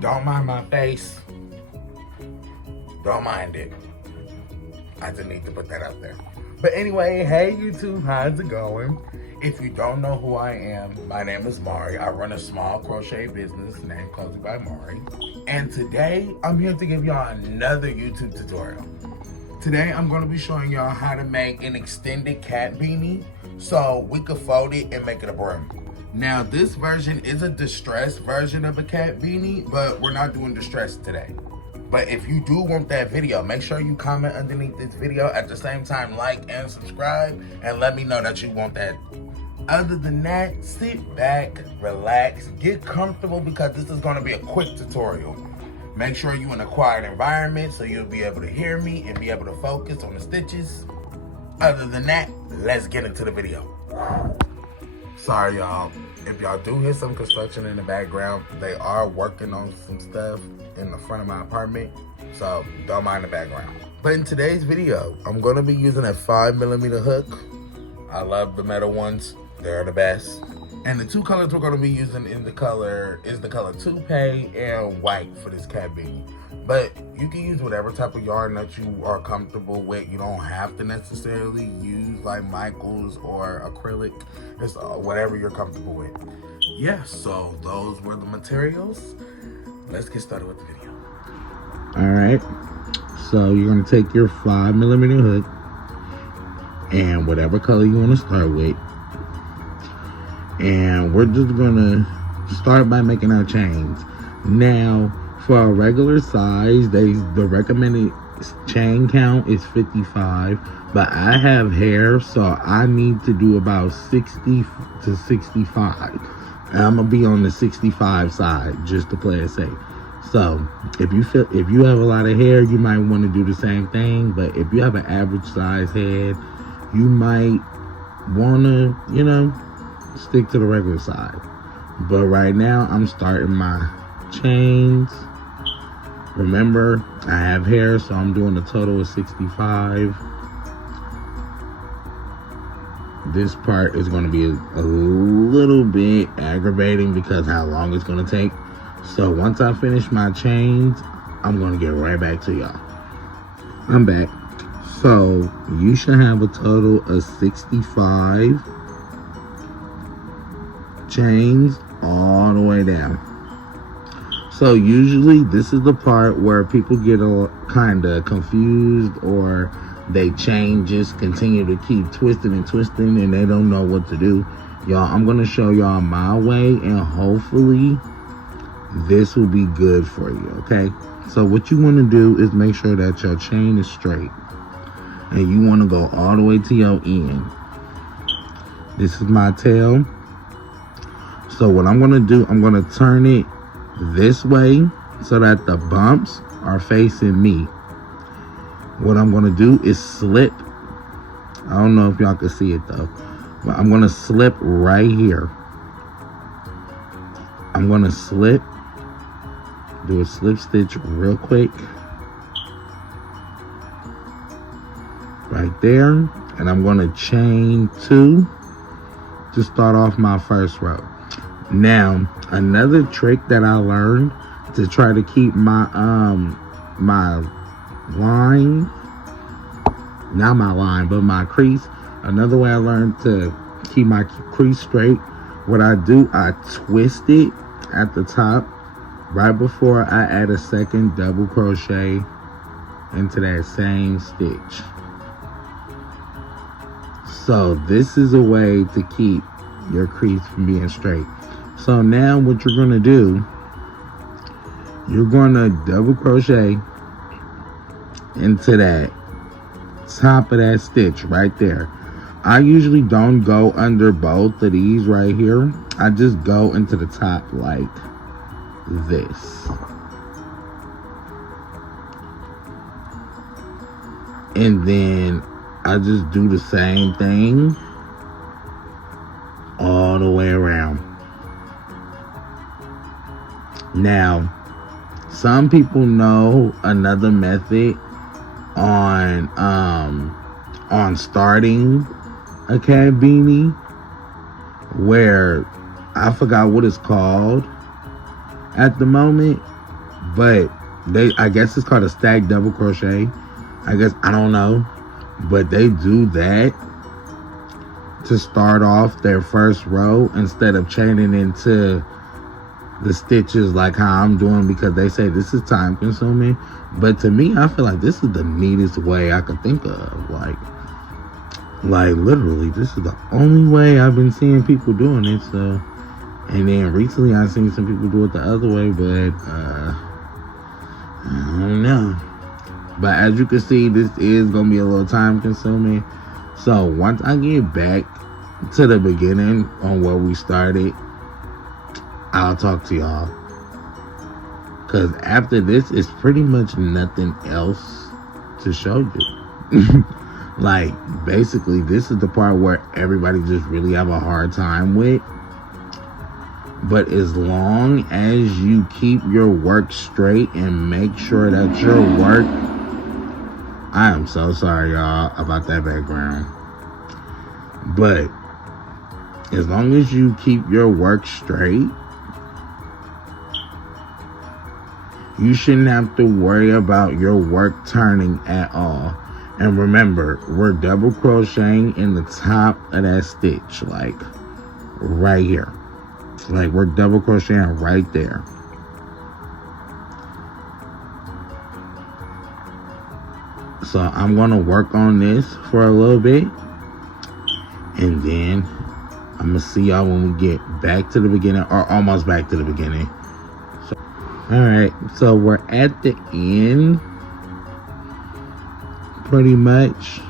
Don't mind my face. Don't mind it. I just need to put that out there. But anyway, hey YouTube, how's it going? If you don't know who I am, my name is Mari. I run a small crochet business named CozybyMaree. And today, I'm here to give y'all another YouTube tutorial. Today, I'm going to be showing y'all how to make an extended cat beanie so we could fold it and make it a brim. Now, this version is a distressed version of a cat beanie, but we're not doing distress today. But if you do want that video, make sure you comment underneath this video. At the same time, like and subscribe and let me know that you want that. Other than that, sit back, relax, get comfortable because this is going to be a quick tutorial. Make sure you're in a quiet environment so you'll be able to hear me and be able to focus on the stitches. Other than that, let's get into the video. Sorry, y'all. If y'all do hear some construction in the background, they are working on some stuff in the front of my apartment, so don't mind the background. But in today's video, I'm going to be using a 5mm hook. I love the metal ones. They're the best. And the two colors we're going to be using is the color Toupee and white for this cat beanie. But you can use whatever type of yarn that you are comfortable with. You don't have to necessarily use like Michael's or acrylic. It's whatever you're comfortable with. Yeah, so those were the materials. Let's get started with the video. Alright, so you're going to take your 5mm hook and whatever color you want to start with. And we're just going to start by making our chains. Now, for a regular size, the recommended chain count is 55, but I have hair, so I need to do about 60 to 65. And I'm gonna be on the 65 side just to play it safe. So if you have a lot of hair, you might want to do the same thing. But if you have an average size head, you might want to, stick to the regular side. But right now, I'm starting my chains. Remember, I have hair, so I'm doing a total of 65. This part is going to be a little bit aggravating because how long it's going to take. So once I finish my chains, I'm going to get right back to y'all. I'm back. So you should have a total of 65 chains all the way down. So usually this is the part where people get kind of confused, or they just continue to keep twisting and twisting and they don't know what to do. Y'all, I'm going to show y'all my way and hopefully this will be good for you, okay? So what you want to do is make sure that your chain is straight. And you want to go all the way to your end. This is my tail. So what I'm going to do, I'm going to turn it this way so that the bumps are facing me. What I'm going to do is slip. I don't know if y'all can see it though, but I'm going to slip right here. I'm going to slip, do a slip stitch real quick right there, and I'm going to chain 2 to start off my first row. Now, another trick that I learned to try to keep my my crease. Another way I learned to keep my crease straight, what I do, I twist it at the top right before I add a second double crochet into that same stitch. So this is a way to keep your crease from being straight. So now what you're going to do, you're going to double crochet into that top of that stitch right there. I usually don't go under both of these right here. I just go into the top like this. And then I just do the same thing all the way around. Now, some people know another method on starting a cat beanie where I forgot what it's called at the moment, But I guess it's called a stack double crochet. I guess, I don't know. But they do that to start off their first row instead of chaining into the stitches like how I'm doing, because they say this is time consuming. But to me, I feel like this is the neatest way I could think of. Like literally, this is the only way I've been seeing people doing it. So, and then recently I've seen some people do it the other way, but I don't know. But as you can see, this is gonna be a little time consuming. So once I get back to the beginning on where we started, I'll talk to y'all. Because after this, it's pretty much nothing else to show you. Like, basically, this is the part where everybody just really have a hard time with. But as long as you keep your work straight and make sure that your work... I am so sorry, y'all, about that background. But as long as you keep your work straight, you shouldn't have to worry about your work turning at all. And remember, we're double crocheting in the top of that stitch, like right here. Like, we're double crocheting right there. So I'm going to work on this for a little bit. And then I'm going to see y'all when we get back to the beginning, or almost back to the beginning. So, alright, so we're at the end. Pretty much.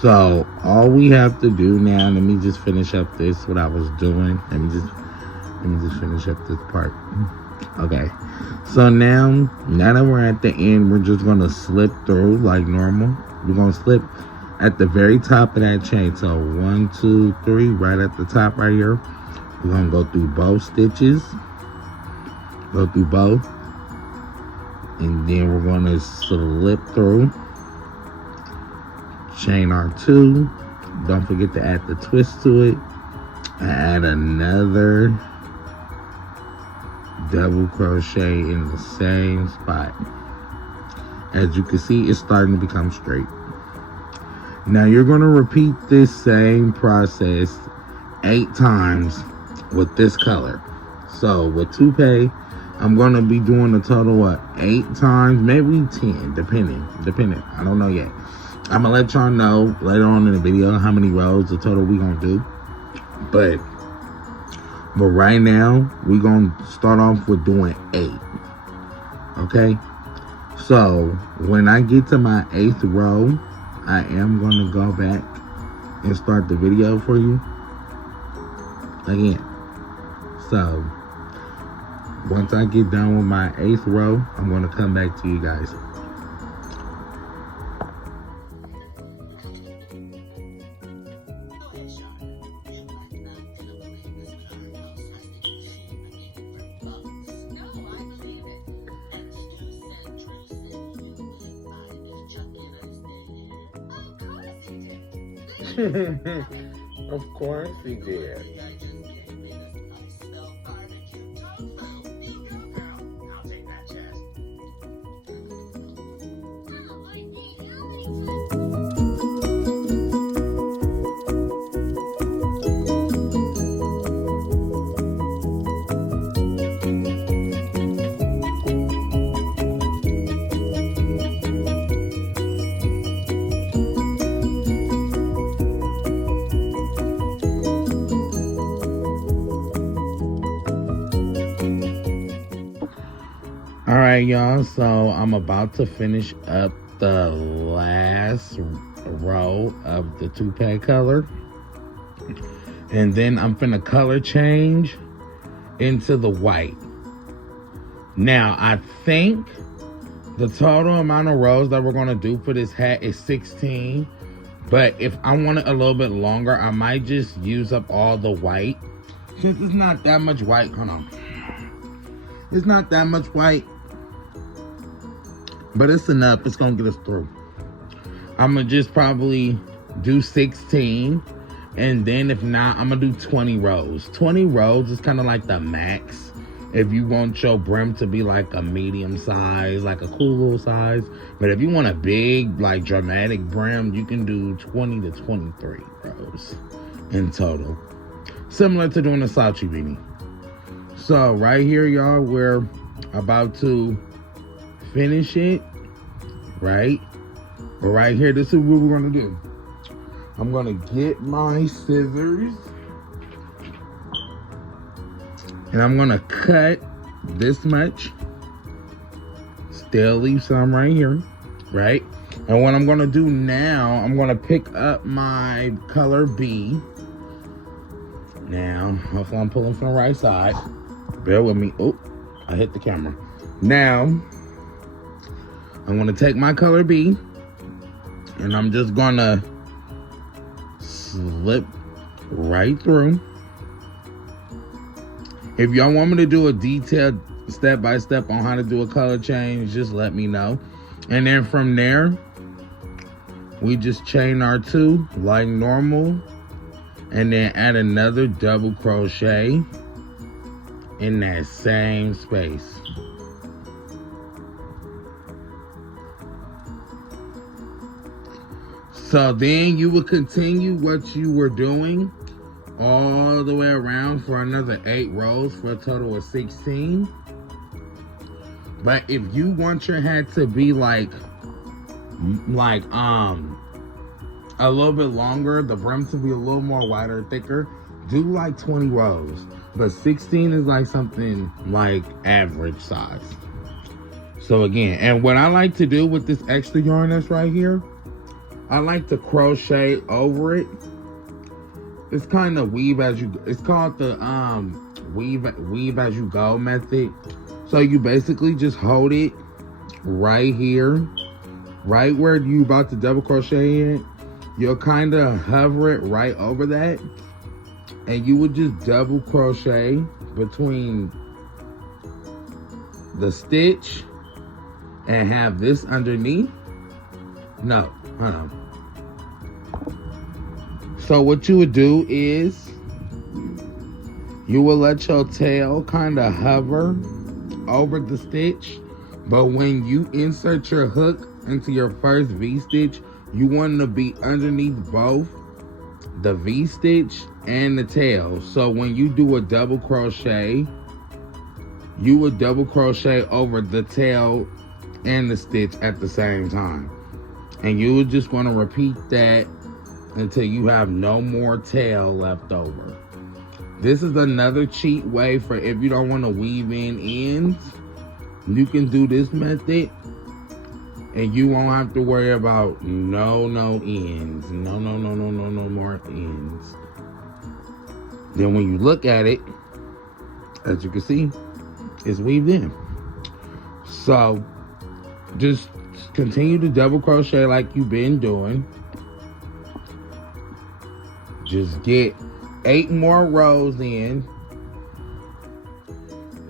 So all we have to do now, let me just finish up this, what I was doing. Let me just finish up this part. Okay. So now that we're at the end, we're just going to slip through like normal. We're going to slip at the very top of that chain. So 1, 2, 3, right at the top right here. We're going to go through both stitches. Go through both. And then we're going to slip through. Chain our 2. Don't forget to add the twist to it. Add another double crochet in the same spot. As you can see, it's starting to become straight. Now you're going to repeat this same process 8 times with this color. So with toupee, I'm going to be doing a total of 8 times, maybe 10, depending. I don't know yet. I'm going to let y'all know later on in the video how many rows the total we going to do. But right now, we're going to start off with doing 8. Okay? So, when I get to my 8th row, I am going to go back and start the video for you again. So, once I get done with my 8th row, I'm going to come back to you guys. Of course he did. Alright, y'all, so I'm about to finish up the last row of the toupee color. And then I'm finna color change into the white. Now, I think the total amount of rows that we're gonna do for this hat is 16. But if I want it a little bit longer, I might just use up all the white. Since it's not that much white, hold on. It's not that much white, but it's enough. It's gonna get us through. I'm gonna just probably do 16, and then if not, I'm gonna do 20 rows. 20 rows is kind of like the max if you want your brim to be like a medium size, like a cool little size. But if you want a big, like dramatic brim, you can do 20 to 23 rows in total. Similar to doing a slouchy beanie. So right here, y'all, we're about to finish it, right? But right here, this is what we're gonna do. I'm gonna get my scissors and I'm gonna cut this much. Still leave some right here, right? And what I'm gonna do now, I'm gonna pick up my color B. Now, hopefully I'm pulling from the right side. Bear with me. Oh, I hit the camera. Now, I'm gonna take my color B and I'm just gonna slip right through. If y'all want me to do a detailed step-by-step on how to do a color change, just let me know. And then from there, we just chain our 2 like normal, and then add another double crochet in that same space. So then you will continue what you were doing all the way around for another 8 rows for a total of 16. But if you want your hat to be like a little bit longer, the brim to be a little more wider, thicker, do like 20 rows. But 16 is like something like average size. So again, and what I like to do with this extra yarn that's right here, I like to crochet over it. It's kind of weave as you, it's called the weave as you go method. So you basically just hold it right here, right where you about to double crochet in. You'll kind of hover it right over that, and you would just double crochet between the stitch and have this underneath. No, hold on. So what you would do is you will let your tail kind of hover over the stitch, but when you insert your hook into your first V-stitch, you want to be underneath both the V-stitch and the tail. So when you do a double crochet, you would double crochet over the tail and the stitch at the same time. And you would just want to repeat that until you have no more tail left over. This is another cheat way for if you don't want to weave in ends. You can do this method and you won't have to worry about no ends. No more ends. Then when you look at it, as you can see, it's weaved in. So just continue to double crochet like you've been doing. Just get 8 more rows in.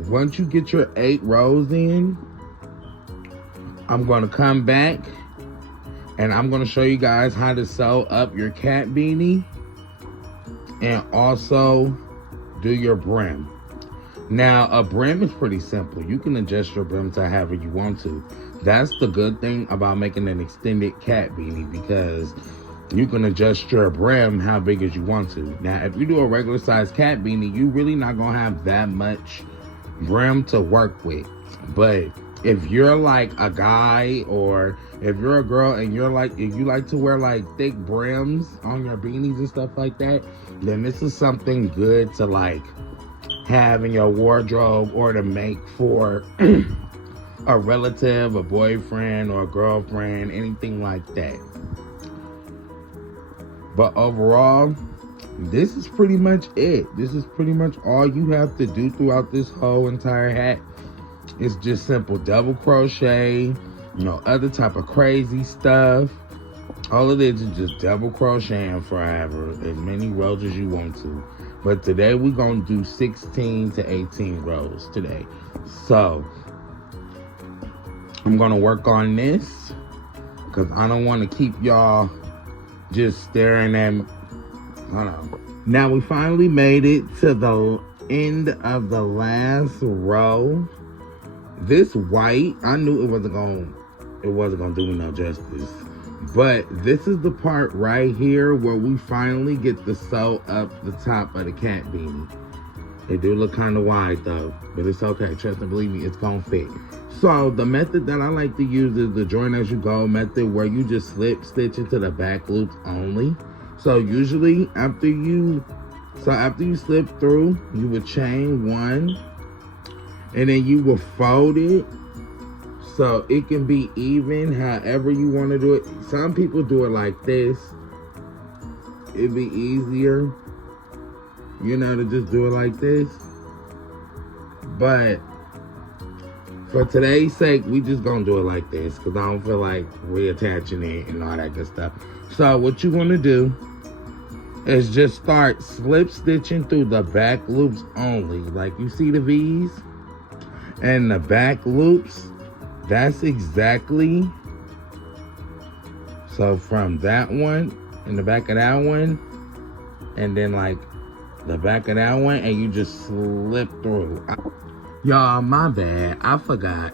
Once you get your 8 rows in, I'm going to come back and I'm going to show you guys how to sew up your cat beanie and also do your brim. Now, a brim is pretty simple. You can adjust your brim to however you want to. That's the good thing about making an extended cat beanie, because you can adjust your brim how big as you want to. Now, if you do a regular size cat beanie, you really not going to have that much brim to work with. But if you're like a guy, or if you're a girl and you're like, if you like to wear like thick brims on your beanies and stuff like that, then this is something good to like have in your wardrobe or to make for a relative, a boyfriend or a girlfriend, anything like that. But overall, this is pretty much it. This is pretty much all you have to do throughout this whole entire hat. It's just simple double crochet, other type of crazy stuff. All of this is just double crocheting forever, as many rows as you want to. But today we're going to do 16 to 18 rows today. So I'm going to work on this because I don't want to keep y'all just staring at me. Hold on. Now we finally made it to the end of the last row. This white, I knew it wasn't gonna do me no justice. But this is the part right here where we finally get to sew up the top of the cat beanie. It do look kind of wide though, but it's okay. Trust and believe me, it's gonna fit. So the method that I like to use is the join as you go method, where you just slip stitch into the back loops only. So usually after you slip through, you would chain one, and then you will fold it so it can be even however you want to do it. Some people do it like this. It'd be easier, you know, to just do it like this. But for today's sake, we just gonna do it like this because I don't feel like reattaching it and all that good stuff. So what you want to do is just start slip stitching through the back loops only. Like you see the V's and the back loops, that's exactly. So from that one and the back of that one, and then like the back of that one, and you just slip through. Y'all, my bad, I forgot.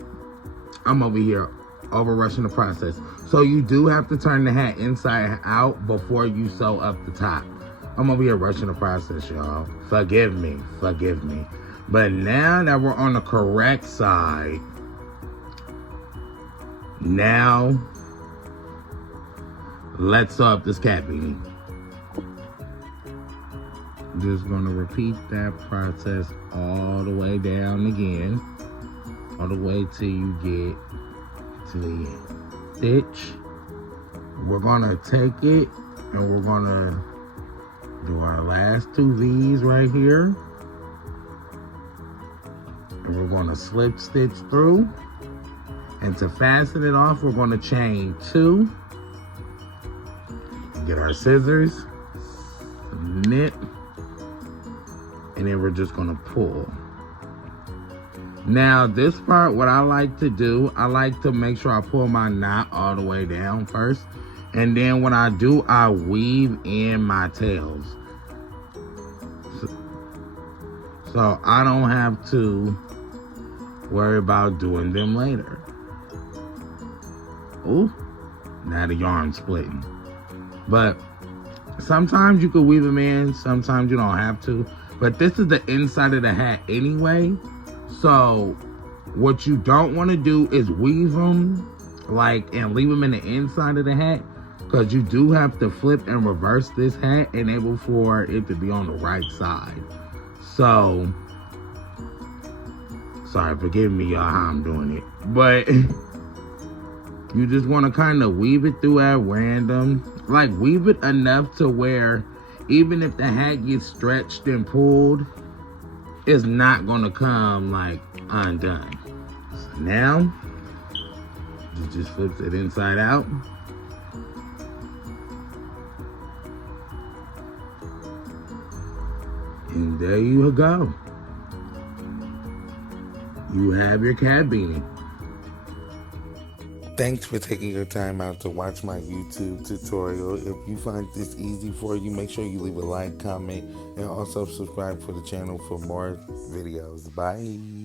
I'm over here over rushing the process. So you do have to turn the hat inside out before you sew up the top. I'm over here rushing the process, y'all. Forgive me. But now that we're on the correct side, now let's sew up this cat beanie. Just gonna repeat that process all the way down again, all the way till you get to the end. Stitch. We're gonna take it and we're gonna do our last two V's right here, and we're gonna slip stitch through, and to fasten it off, we're gonna chain two, get our scissors, snip, and then we're just gonna pull. Now this part, what I like to do, I like to make sure I pull my knot all the way down first, and then when I do, I weave in my tails. So I don't have to worry about doing them later. Ooh, now the yarn's splitting. But sometimes you could weave them in, sometimes you don't have to. But this is the inside of the hat anyway. So what you don't want to do is weave them and leave them in the inside of the hat, because you do have to flip and reverse this hat in able for it to be on the right side. So, sorry, forgive me y'all how I'm doing it. But you just want to kind of weave it through at random. Like weave it enough to where even if the hat gets stretched and pulled, it's not going to come like undone. So now, you just flips it inside out. And there you go. You have your cat beanie. Thanks for taking your time out to watch my YouTube tutorial. If you find this easy for you, make sure you leave a like, comment, and also subscribe for the channel for more videos. Bye.